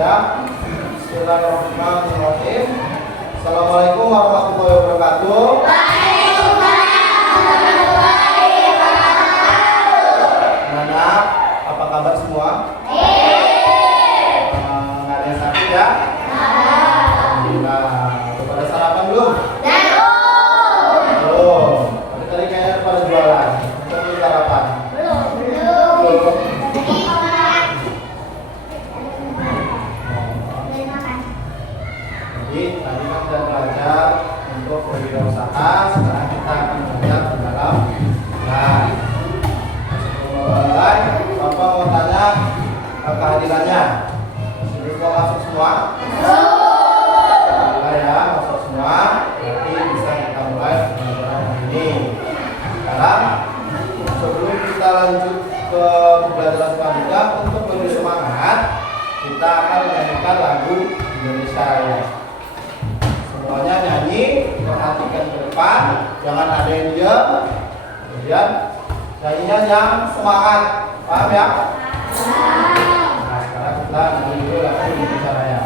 Ya. Bismillahirrahmanirrahim. Assalamualaikum warahmatullahi wabarakatuh. Anak, apa kabar semua? Nggak ada yang sakit ya? Nah, pada sarapan belum? Belum. Tadi kayaknya pada jualan. Untuk sarapan. Belum. Jadi tadi kan sudah belajar untuk berwirausaha. Sekarang kita akan belajar di dalam. Nah, mulai, Bapak mau tanya kehadirannya. Sudah semua masuk semua? Mulai ya, masuk semua. Nanti bisa kita mulai pembelajaran hari ini. Sekarang sebelum kita lanjut ke pembelajaran selanjutnya, untuk lebih semangat, kita akan menyanyikan lagu Indonesia Raya. Semuanya nyanyi, perhatikan ke depan, jangan ada yang diam. Kemudian nyanyinya yang semangat, paham ya? Nah, sekarang kita nyanyi dulu lagu Indonesia Raya.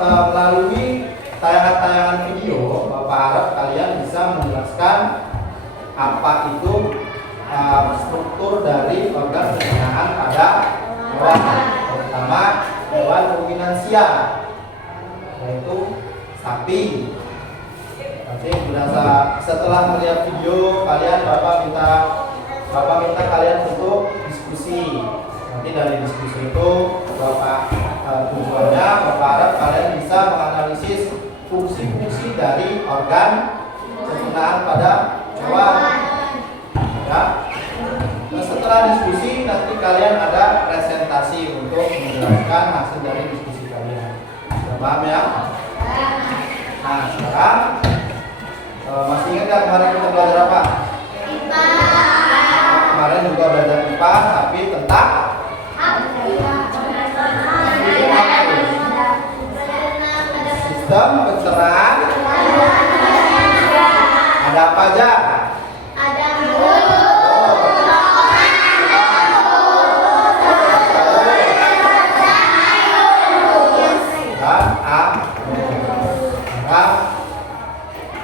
Melalui tayangan-tayangan video, Bapak harap kalian bisa menjelaskan apa itu struktur dari organ pencernaan pada hewan, terutama hewan ruminansia, yaitu sapi. Nanti setelah melihat video, kalian Bapak minta Bapak minta kalian untuk diskusi. Nanti dari diskusi itu tujuannya Bapak harap kalian bisa menganalisis fungsi-fungsi dari organ pencernaan pada hewan. Ya. Nah, setelah diskusi nanti kalian ada presentasi untuk menjelaskan hasil dari diskusi kalian. Sudah paham ya? Nah sekarang masih ingat nggak kemarin kita belajar apa? IPA. Kemarin juga belajar IPA tapi tentang sistem pencernaan. Ada apa aja? Ada mulut,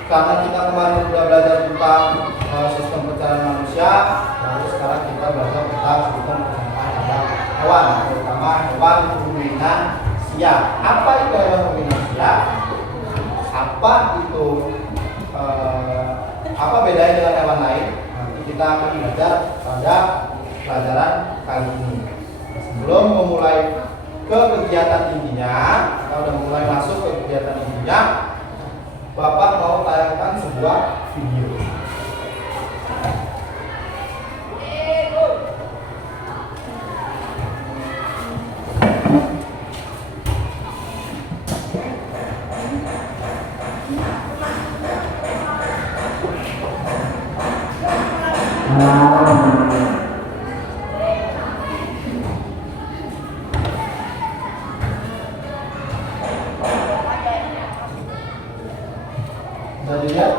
karena kita kemarin sudah belajar tentang sistem pencernaan manusia, lalu sekarang kita belajar tentang sistem pencernaan pada hewan, terutama hewan ruminansia. Apa itu hewan ruminansia? Apa bedanya dengan hewan lain? Nanti kita akan belajar pada pelajaran kali ini. Sebelum memulai ke kegiatan intinya, kita udah mulai masuk ke kegiatan intinya. Bapak mau tayangkan sebuah video. Sudah dilihat?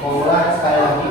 Mau ulang sekali lagi.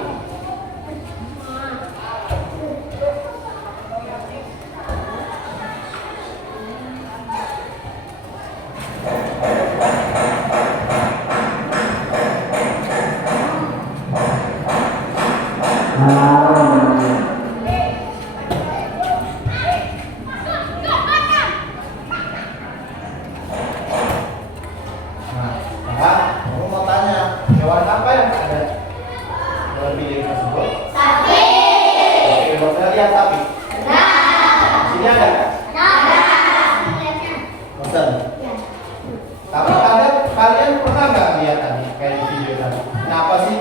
Kalian pernah nggak lihat tadi kayak di video tadi? Kenapa sih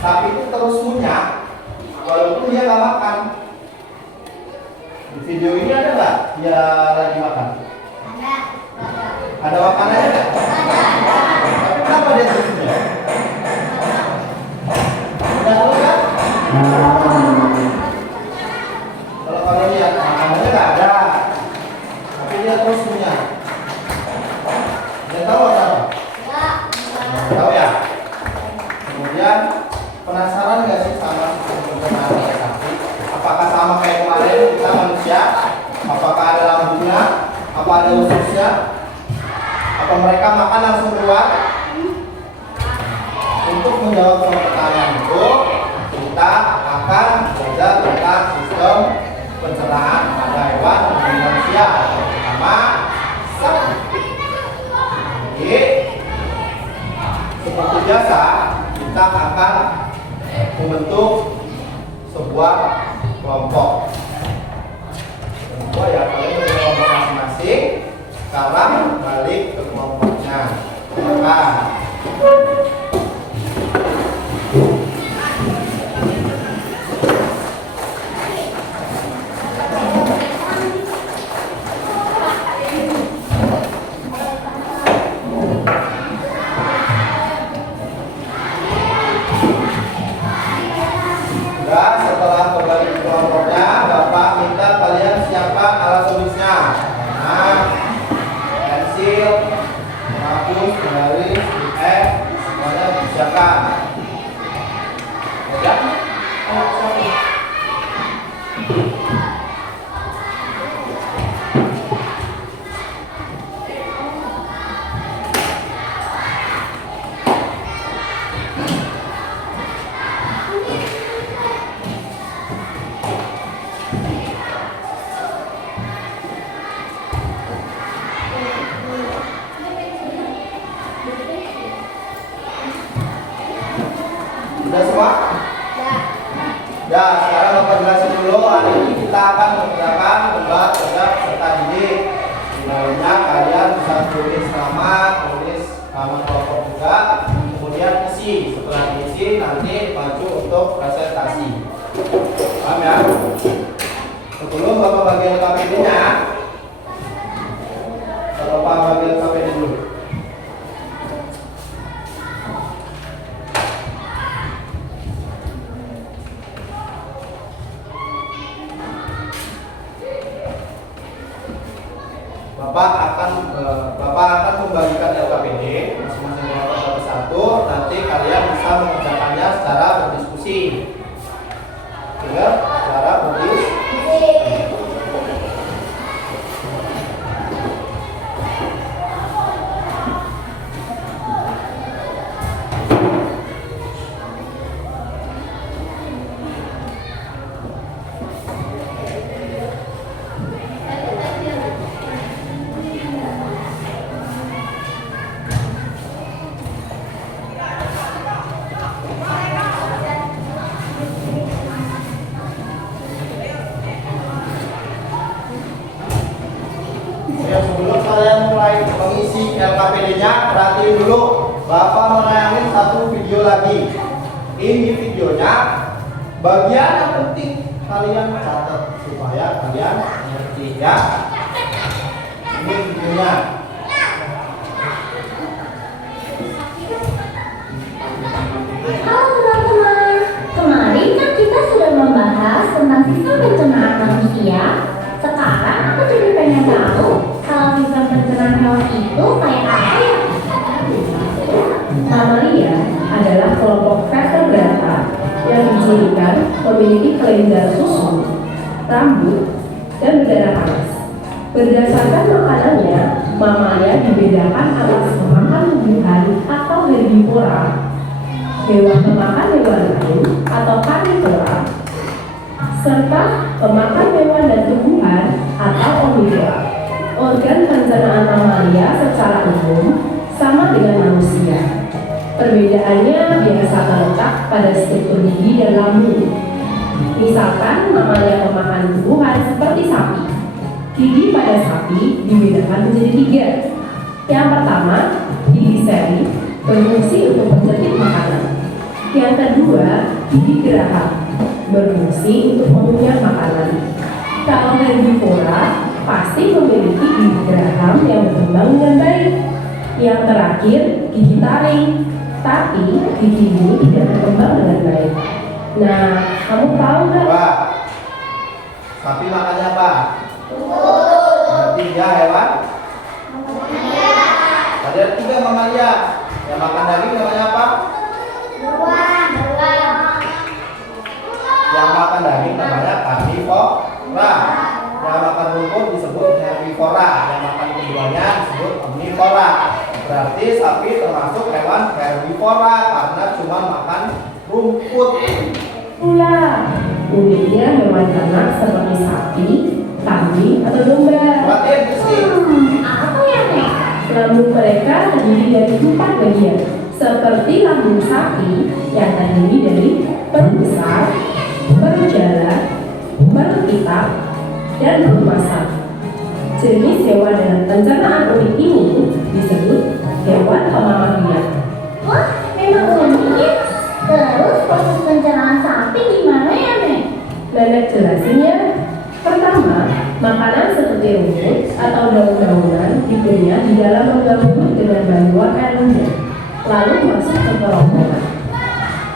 sapi itu terus ngunyah walaupun dia nggak makan? Di video ini ada nggak dia lagi makan? Ada makanannya nggak? Tapi kenapa dia terus ngunyah? Udah tahu kan? Kalau kalian lihat makanannya nggak ada, tapi dia terus ngunyah. Dia tahu apa? Tahu ya? Kemudian penasaran nggak sih sama sistem pencernaan pada sapi? Apakah sama kayak kemarin kita manusia? Apakah ada lambungnya? Apa ada ususnya? Apa mereka makan langsung keluar? Untuk menjawab pertanyaan itu, kita akan belajar tentang sistem pencernaan pada hewan dan manusia, terutama sapi. Jadi, seperti biasa, kita akan membentuk sebuah kelompok. Kelompok ya, kalian punya kelompok masing-masing. Sekarang balik ke kelompoknya. Silakan. Setelah kembali ke kelompoknya, Bapak minta kalian siapkan alat tulisnya. Nah, pensil, penghapus, garis, semuanya disiapkan. Ya? Bapak jelasin dulu. Hari ini kita akan mengerjakan debat tegak serta didik. Mulainya kalian bisa tulis nama kelompok juga, kemudian isi. Setelah diisi nanti maju untuk presentasi. Paham ya? Sebelum Bapak bagian KPD-nya, Bapak bagian KPD dulu. Bapak akan membagikan LKPD masing-masing kelompok satu-satu. Nanti kalian bisa mengerjakannya secara berdiskusi. Dengar? Secara berdiskusi. Sebelum kalian mulai mengisi LKPD-nya, perhatiin dulu. Bapak menayangin satu video lagi. Ini videonya bagian yang penting kalian catat supaya kalian ngerti ya. Ini videonya. Halo teman-teman, kemarin kan kita sudah membahas tentang sistem pencernaan manusia. Sekarang aku jadi pengen tahu kalau sistem pencernaan hewan itu kayak apa ya? Mamalia adalah kelompok vertebrata yang dicirikan memiliki kelenjar susu, rambut, dan udara panas. Berdasarkan makanannya, mamalia dibedakan atas pemakan tumbuhan atau herbivora, hewan pemakan hewan lain atau karnivora, serta pemakan hewan dan tumbuhan atau omnivora. Organ pencernaan mamalia secara umum sama dengan manusia. Perbedaannya biasa terletak pada struktur gigi dan lambung. Misalkan mamalia pemakan tumbuhan seperti sapi. Gigi pada sapi dibedakan menjadi 3. Yang pertama, gigi seri berfungsi untuk menjepit makanan. Yang kedua, gigi geraham berfungsi untuk mengunyah makanan. Kalau herbivora pasti memiliki gigi geraham yang berkembang dengan baik. Yang terakhir, gigi taring. Tapi gigi ini tidak berkembang dengan baik. Nah, kamu tahu nggak? Pak, sapi makannya apa? Berarti dia hewan? Ada 3 mamalia. Yang makan daging namanya apa? Yang makan daging namanya karnivora. Yang makan rumput disebut herbivora. Yang makan keduanya disebut omnivora. Berarti sapi termasuk hewan herbivora karena cuma makan rumput. Pula, uniknya hewan ternak seperti sapi, kambing, atau domba. Perhatiin bersih. Apa ya Nek? Lambung mereka terdiri dari 4 bagian, seperti lambung sapi yang terdiri dari perut besar, perut jala, perut kitab, dan perut masak. Jenis hewan dengan pencernaan unik ini disebut hewan pemamalia. Wah, memang unik ya. Terus proses pencernaan sapi gimana ya Nek? Nenek jelasin ya. Pertama, makanan seperti rumput atau daun-daunan dikunyah di dalam rongga mulut dengan bantuan air rendah, lalu masuk ke kerongkongan.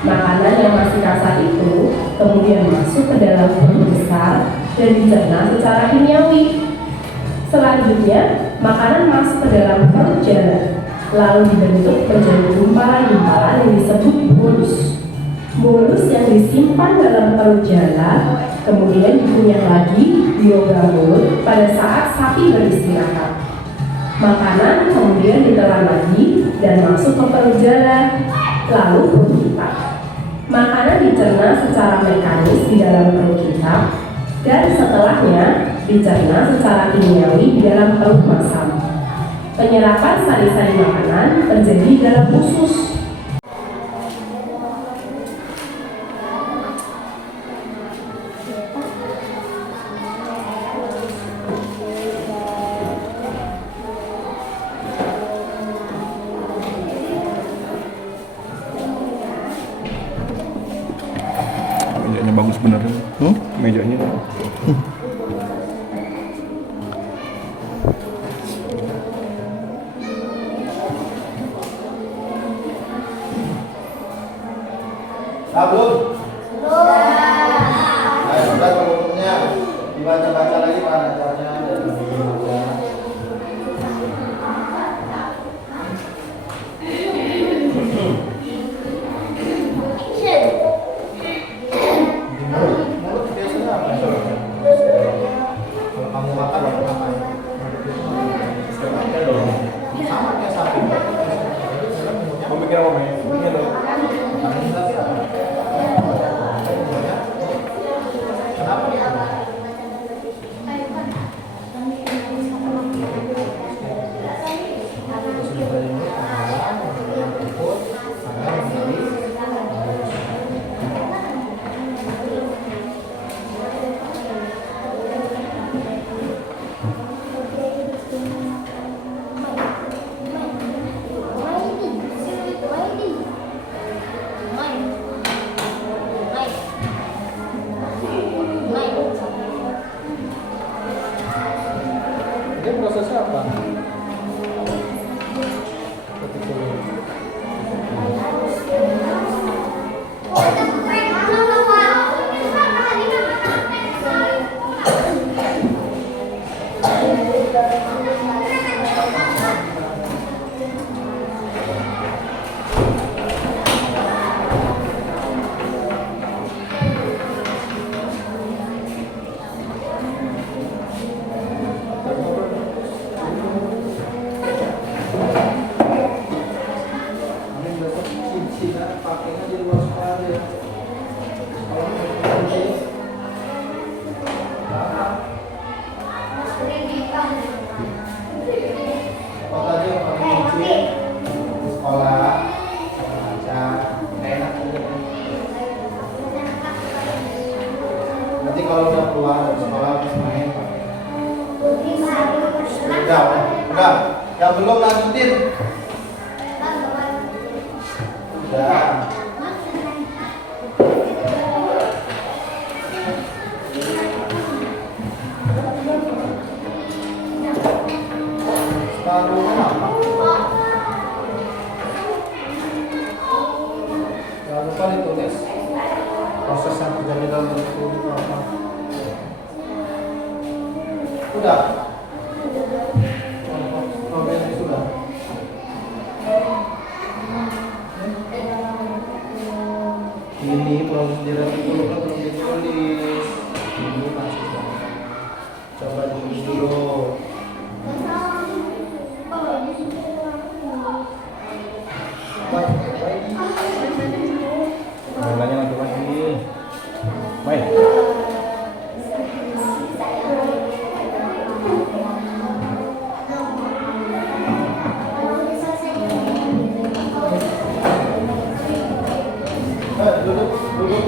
Makanan yang masih kasar itu kemudian masuk ke dalam perut besar dan dicerna secara kimiawi. Selanjutnya, makanan masuk ke dalam perut jala, lalu dibentuk menjadi gumpalan-gumpalan yang disebut bolus. Bolus yang disimpan dalam perut jala kemudian dikunyah lagi di rongga mulut pada saat sapi beristirahat. Makanan kemudian ditelan lagi dan masuk ke perut jala, lalu perut kita. Makanan dicerna secara mekanis di dalam perut kita dan setelahnya dicerna secara kimiawi di dalam perut masam. Penyerapan sari-sari makanan terjadi dalam usus. bagus bener. Mejanya. Belum? Ayo sudah bukunya dibaca-baca lagi Pak acaranya dan bukunya. Mulut biasanya apa? Kalau kamu makan apa makan? Sama kayak sapi. Mau mikir apa nih? Mikir dong. Ini prosesnya apa? Amin besok cincin pakainya di luar sekolah ya. Kalau cincin, apa tadi yang pakai cincin di sekolah, baca, enak juga. Nanti kalau udah keluar dari sekolah harus main pakai. Udah. Yang belum lanjutin. Udah. Separuh apa? Jangan lupa ditulis proses yang terjadi dalam buku itu apa. Udah. Problemnya sudah. Ini proses direct itu belum ditulis. Ini masih coba ditulis dulu. Nilainya lagi lagi. Baik. Duduk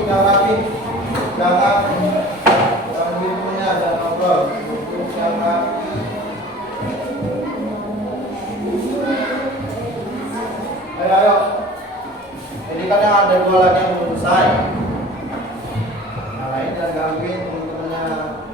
yang rapi, jangan bukunya jangan ngobrol, duduk yang rapi. Ayo. Ini kan yang ada dua lagi yang belum selesai. Yang lain jangan gangguin teman-temannya.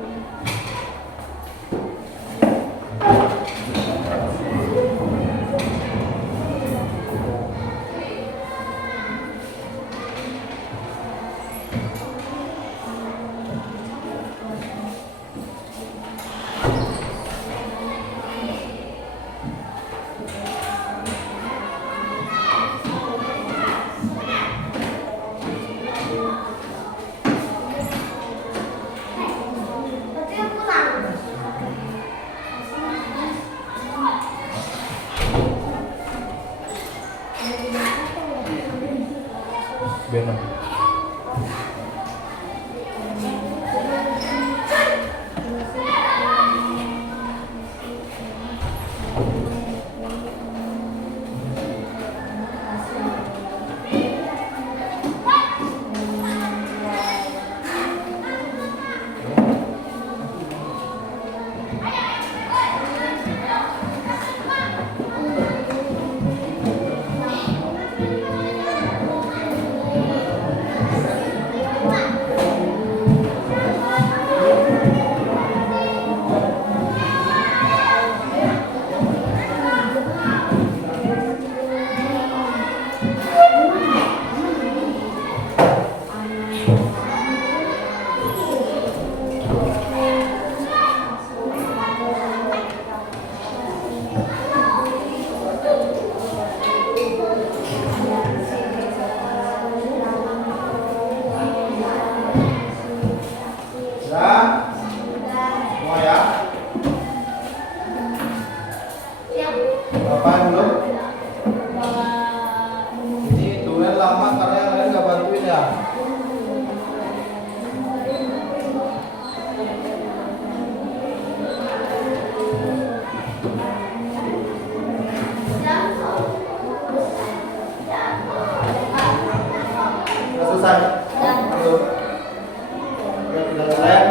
Sudah selesai?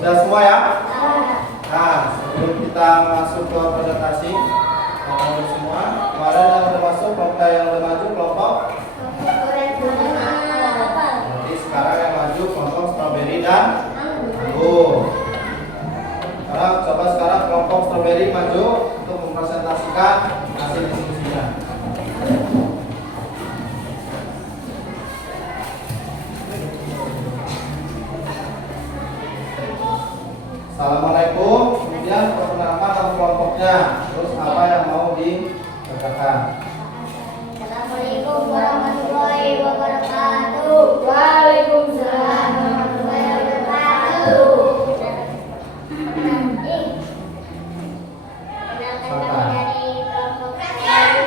Sudah semua ya? Nah, sebelum kita masuk ke presentasi, teman-teman semua, kemarin yang udah masuk, kelompok yang udah maju, kelompok. Jadi sekarang yang maju kelompok strawberry dan anggur. Sekarang kelompok strawberry maju untuk mempresentasikan hasil diskusinya. Assalamualaikum. Kemudian perkenalkan nama kelompoknya. Terus apa yang mau dikerjakan? Assalamualaikum warahmatullahi wabarakatuh. Waalaikumsalam warahmatullahi wabarakatuh. Kenalkan kami dari kelompok kami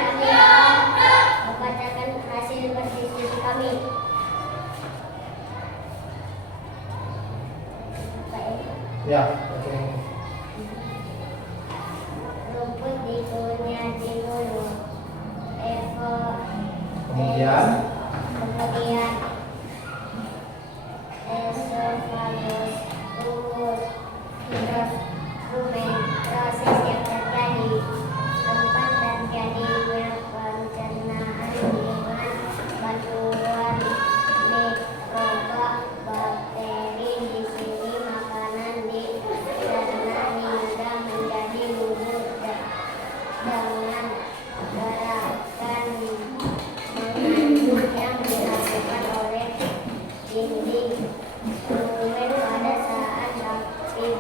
membacakan hasil berdiskusi kami. Ya. Rumput dikunyah di mulut. Kemudian esophagus, usus, hidros, rumen, proses yang terjadi tempat terjadinya pencernaan dengan bantuan mikroba bakteri. Di sini makanan dicerna hingga menjadi bubur dengan gerakan yang dilakukan oleh dinding rumen pada saat aktif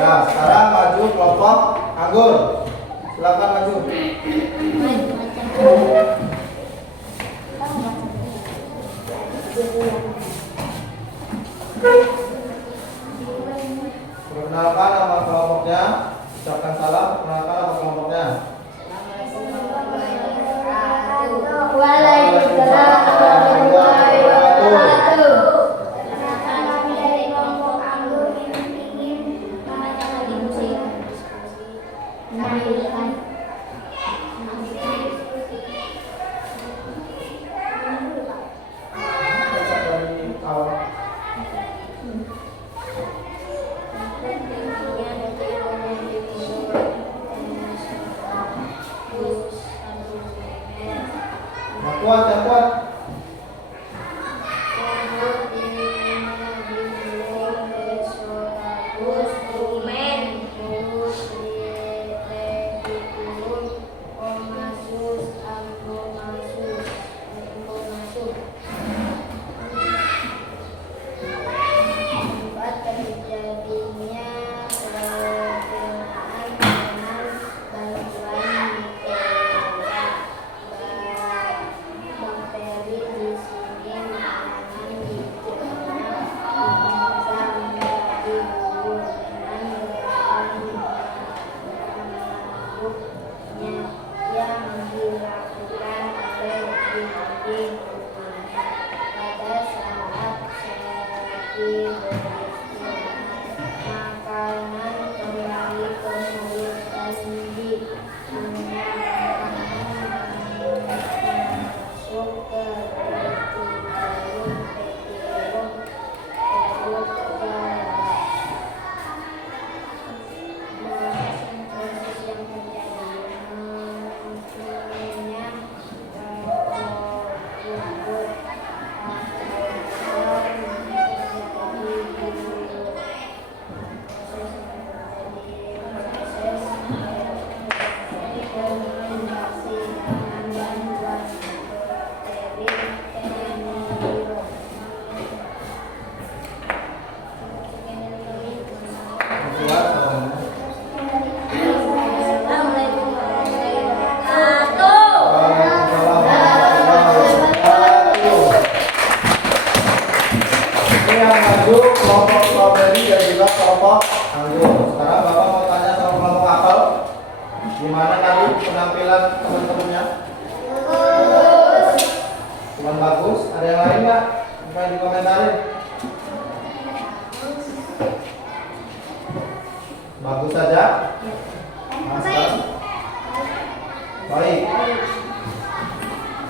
Ya, sekarang maju kelompok anggur. Silakan maju. Perkenalkan nama kelompoknya. Ucapkan salam. Perkenalkan nama kelompoknya. Waalaikumsalam warahmatullahi wabarakatuh. Kami dari kelompok anggur ingin membacakan lagu musik. Kuat, yang kuat. Kelompok strawberry dan juga kelompok anggur. Sekarang Bapak mau tanya sama kelompok apel. Gimana tadi penampilan teman-temannya? Cuman bagus. Ada yang lain nggak? Bisa dikomentarin. Bagus saja. Master. Baik.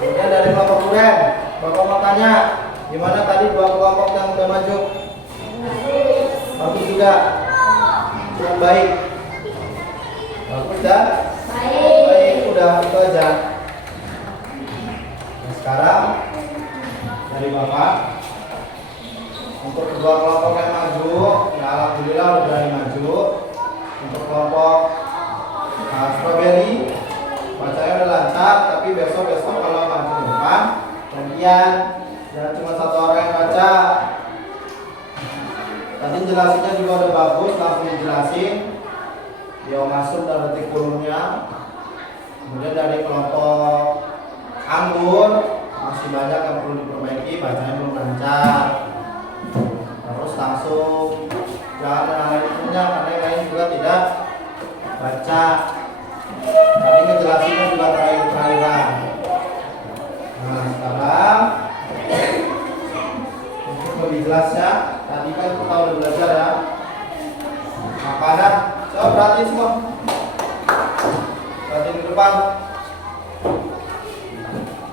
Kemudian dari kelompok duren, Bapak mau tanya, gimana tadi dua kelompok yang udah maju? Bagus juga. Cuman baik. Bagus dan baik. Udah itu aja. Nah, sekarang dari Bapak untuk kedua kelompok yang maju, ya alhamdulillah udah berani maju. Untuk kelompok strawberry, bacanya udah lancar, tapi besok-besok kalau maju ke depan gantian, jangan cuma satu orang yang baca. Tadi jelasinnya juga udah bagus, langsung dijelasin. Dia masuk dan detik kurungnya. Kemudian dari kelompok anggur masih banyak yang perlu diperbaiki, bacanya belum lancar. Terus langsung jangan menalain punya, karena yang lain juga tidak baca. Tadi ngejelasinnya juga terakhir-terakhiran. Nah sekarang untuk lebih jelasnya, tadi kan kita udah belajar ya makanan. Coba perhatiin semua, perhatiin di depan.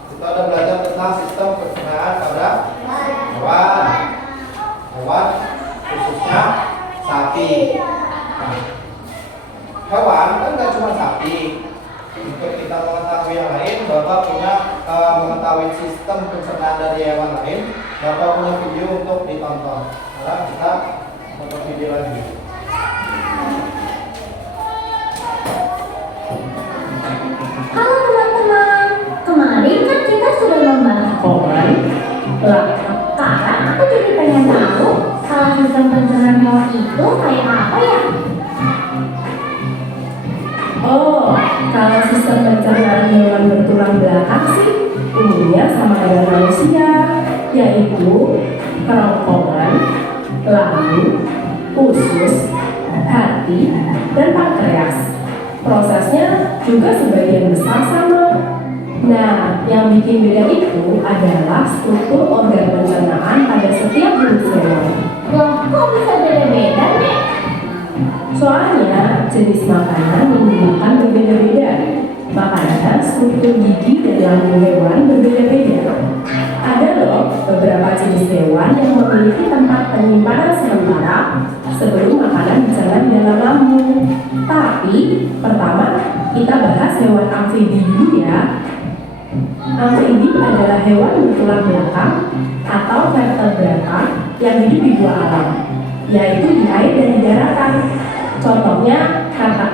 Kita udah belajar tentang sistem pencernaan pada hewan, khususnya sapi. Nah, hewan kan nggak cuma sapi. Untuk kita mengetahui yang lain, Bapak punya mengetahui sistem pencernaan dari hewan lain, Bapak punya video untuk ditonton. Sekarang kita nonton video lagi. Halo teman-teman, kemarin kan kita sudah membahas hewan. Lah, sekarang aku jadi pengen tahu kalau sistem pencernaan hewan itu kayak apa ya? yaitu kerongkongan, lambung, usus, hati, dan pankreas. Prosesnya juga sebagian besar sama. Nah, yang bikin beda itu adalah struktur organ pencernaan pada setiap jenis hewan. Loh, kok bisa beda-beda, Nek? Soalnya jenis makanan yang dimakan berbeda-beda. Makanya struktur gigi dan lambung hewan berbeda-beda. Ada loh beberapa jenis hewan yang memiliki tempat penyimpanan sementara sebelum makanan dicerna di dalam lambung. Tapi pertama kita bahas hewan amfibi dulu ya. Amfibi adalah hewan bertulang belakang atau vertebrata yang hidup di dua alam, yaitu di air dan di daratan. Contohnya katak.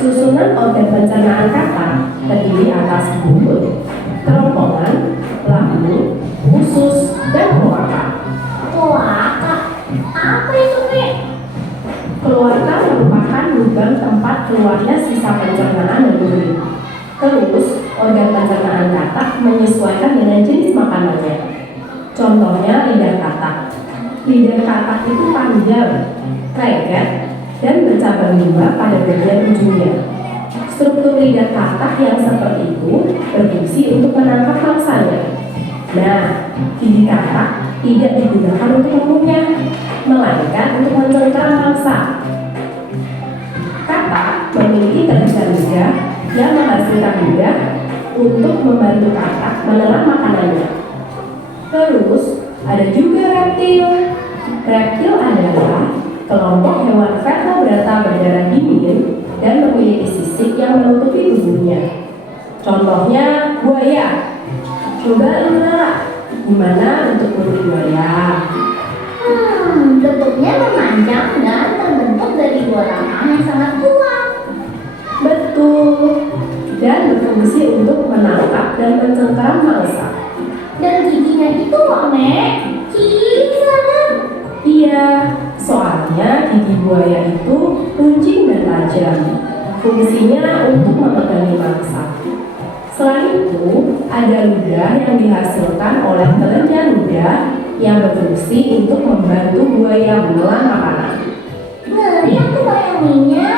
Susunan organ pencernaan katak terdiri atas mulut, kerongkongan, lambung, usus, dan kloaka. Kloaka? Apa itu, Nek? Kloaka merupakan lubang tempat keluarnya sisa pencernaan dan urin. Terus, organ pencernaan katak menyesuaikan dengan jenis makanannya. Contohnya lidah katak. Lidah katak itu panjang, lengket, dan bercabang 5 pada bagian ujungnya. Struktur lidah katak yang seperti itu berfungsi untuk menangkap mangsanya. Nah, gigi katak tidak digunakan untuk mengunyah, melainkan untuk mencengkeram mangsa. Katak memiliki telingkar lidah yang menghasilkan lidah untuk membantu katak menelan makanannya. Terus, ada juga reptil. Reptil adalah kelompok hewan vertebrata berdarah dingin dan memiliki sisik yang menutupi tubuhnya. Contohnya buaya. Coba lihat gimana bentuk mulut buaya. Bentuknya memanjang dan terbentuk dari dua rahang yang sangat kuat. Betul. Dan berfungsi untuk menangkap dan mencengkeram mangsa. Dan giginya itu loh, Nek. Gigi sana. Iya, soalnya gigi buaya itu runcing dan tajam. Fungsinya untuk memegangi mangsa. Selain itu, ada ludah yang dihasilkan oleh kelenjar ludah yang berfungsi untuk membantu buaya menelan makanan. Ngeri aku bayanginnya.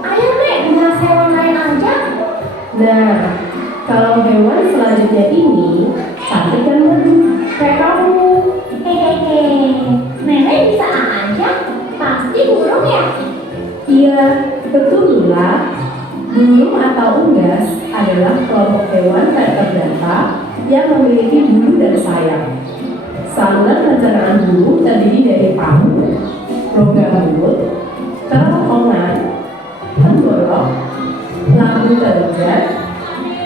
Ayo, Nek, bahas hewan lain aja. Nah, kalau hewan selanjutnya ini cantik dan merdu kayak kamu. Hehehe, Nenek bisa aja. Pasti burung ya? Iya, betul lah. Burung atau unggas adalah kelompok hewan vertebrata yang memiliki bulu dan sayap. Saluran pencernaan burung terdiri dari paru, rongga mulut, kerongkongan, tenggorok, lambung kelenjar,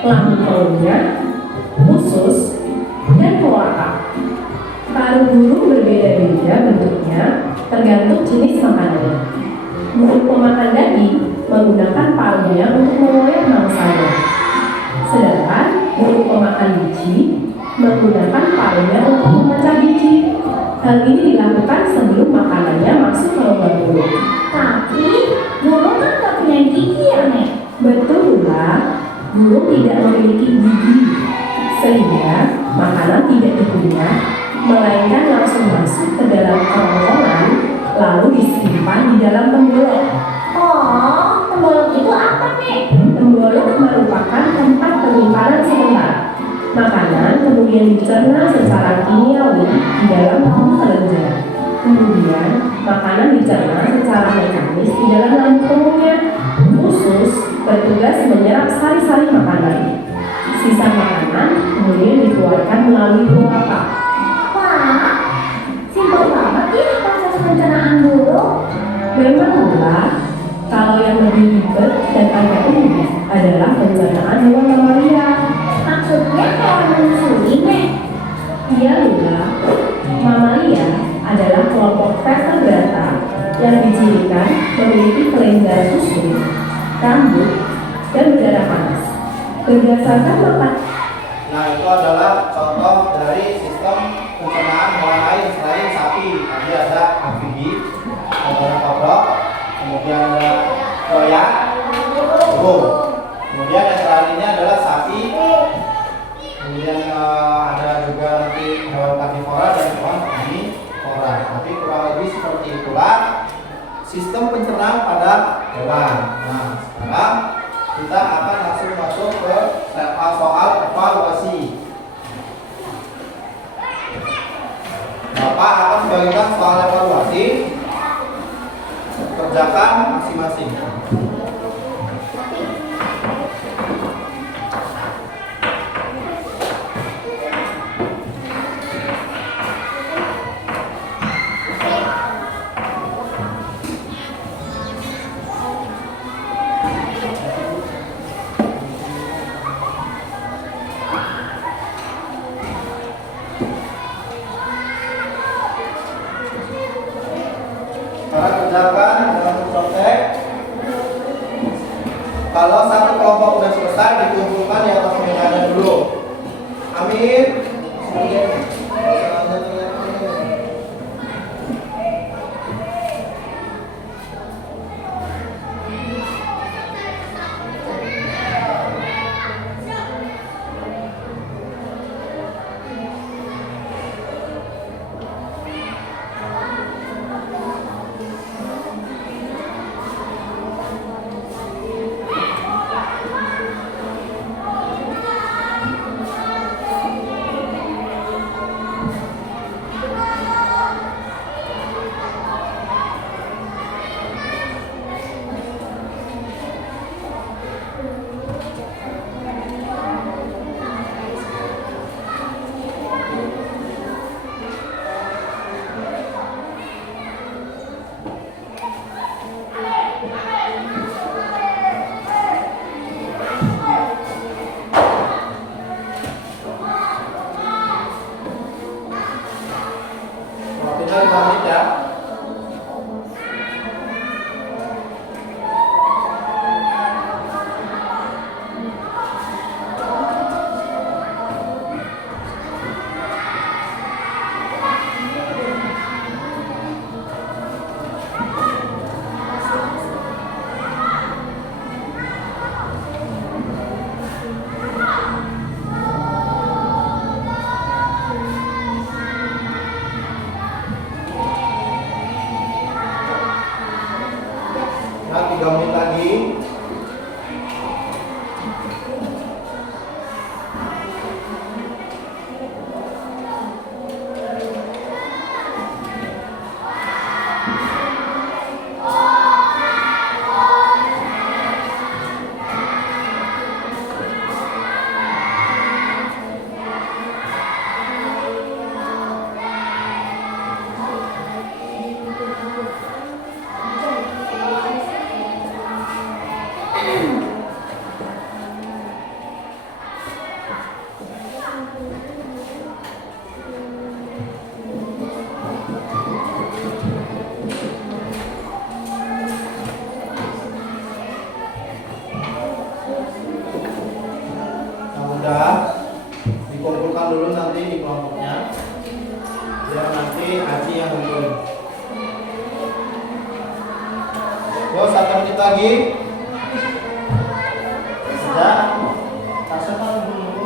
lambung pengunyah, usus, dan kloaka. Paru burung berbeda-beda bentuknya tergantung jenis makanannya. Burung pemakan daging menggunakan paruhnya untuk mengoyak mangsanya. Sedangkan burung pemakan biji menggunakan paruhnya untuk memecah biji. Hal ini dilakukan sebelum makanannya masuk ke lubang mulut. Tapi burung kan gak punya gigi ya, Nek? Betul lah, burung tidak memiliki gigi, sehingga makanan tidak dikunyah, melainkan langsung masuk ke dalam kerongkongan, lalu disimpan di dalam tembolok. Oh, tembolok itu apa, Nek? Tembolok merupakan tempat penyimpanan sementara. Makanan kemudian dicerna secara kimiawi di dalam lambung kelenjar. Kemudian makanan dicerna secara mekanis di dalam lambung pengunyah. Usus bertugas menyerap sari-sari makanan. Sisa makanan kemudian dikeluarkan melalui kloaka. Wah, simpel banget ya proses pencernaan burung. Memanglah, kalau yang lebih ribet dan agak rumit adalah pencernaan hewan mamalia. Maksudnya hewan menyusui, Nek? Iya enggak, mamalia adalah kelompok vertebrata yang dicirikan memiliki kelenjar susu, rambut, dan berdarah panas. Berdasarkan makan. Nah, itu adalah contoh dari sistem pencernaan hewan lain selain sapi. Tadi ada amfibi, ada kodok, kemudian ada buaya, burung. Kemudian yang terakhir ini adalah sapi. Kemudian ada juga sistem pencernaan pada hewan. Nah, sekarang kita akan langsung masuk ke soal evaluasi. Bapak akan membagikan soal evaluasi, kerjakan masing-masing. Kerjakan dalam contek. Kalau satu kelompok sudah selesai, dikumpulkan di atas mejanya dulu. Amin. Waktunya 5 menit ya. Nah, 3 menit lagi. Udah dikumpulkan dulu nanti di kelompoknya, biar nanti Haji yang ngumpulin. Yo, 1 menit lagi. Sudah. Tasnya taruh dulu.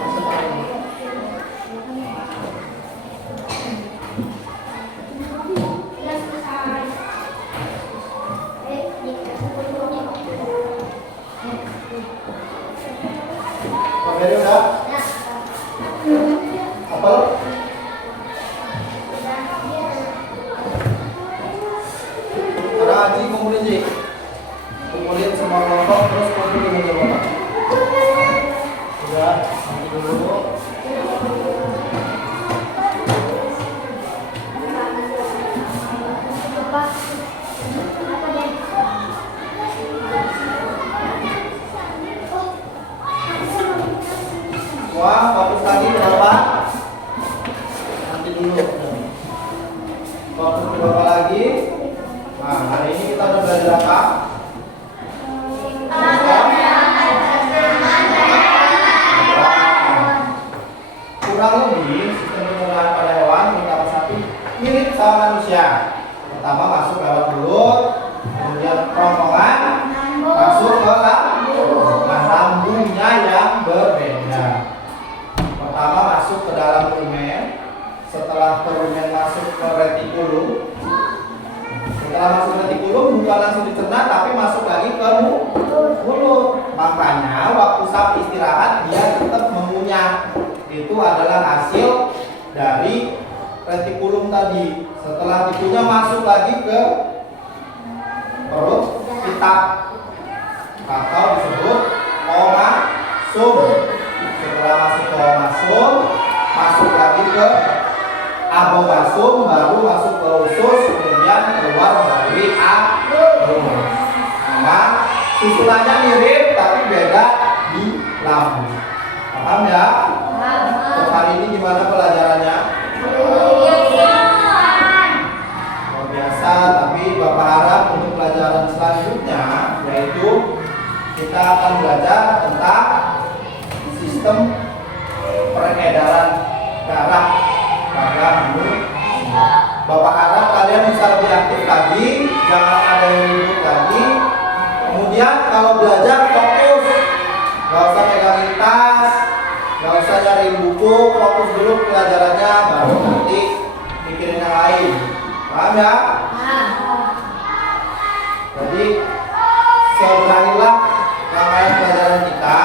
Tasnya taruh dulu. Pak Ferry udah? Apel? Sekarang Haji kumpulin Ji. Kumpulin semua kelompok terus kumpulin di meja Bapak. Udah, nanti dulu. Wah, bagus tadi berapa? Nanti dulu. Fokus berapa lagi? Nah, hari ini kita udah belajar apa? Kurang lebih sistem pencernaan pada hewan terutama sapi mirip sama manusia. Pertama masuk lewat mulut, kemudian kerongkongan, masuk ke lambung. Nah, lambungnya yang berbeda. Pertama masuk ke dalam rumen, setelah rumen masuk ke retikulum, Setelah masuk retikulum bukan langsung dicerna tapi masuk lagi ke mulut. Makanya waktu saat istirahat dia tetap mengunyah. Itu adalah hasil dari retikulum tadi. Setelah dikunyah masuk lagi ke perut kita atau disebut omasum. Setelah masuk ke omasum, masuk lagi ke abomasum, baru masuk ke usus, kemudian keluar melalui anus. Nah, susunannya mirip tapi beda di lambung. Paham ya? Untuk hari ini gimana pelajarannya? Luar biasa, tapi Bapak harap untuk pelajaran selanjutnya yaitu kita akan belajar tentang sistem peredaran darah pada manusia. Bapak harap kalian bisa lebih aktif lagi, jangan ada yang ribut lagi. Kemudian kalau belajar fokus, gak usah pegang tas, gak usah nyari buku, fokus dulu pelajarannya, baru nanti mikirin yang lain. Paham ya? Jadi seberahilah rangkaian pelajaran kita,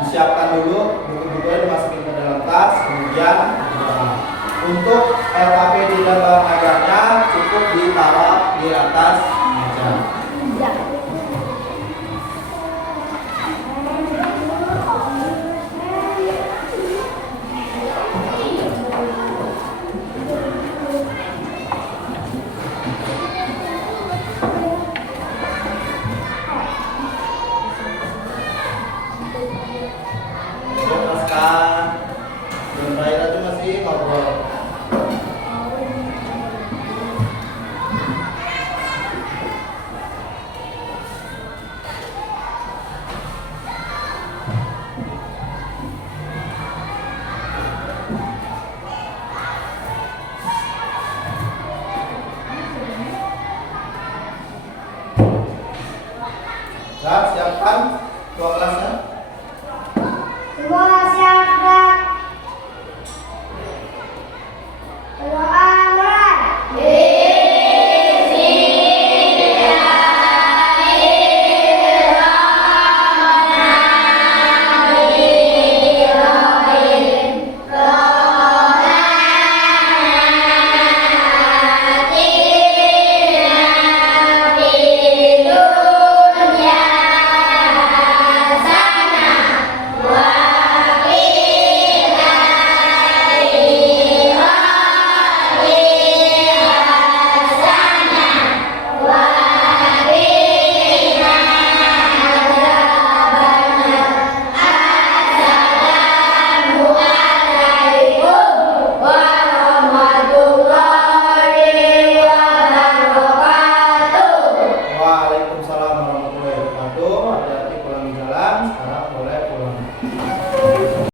disiapkan dulu buku-bukunya, dimasukin ke dalam tas, kemudian untuk LKPD dan bahan ajarnya cukup ditaruh di atas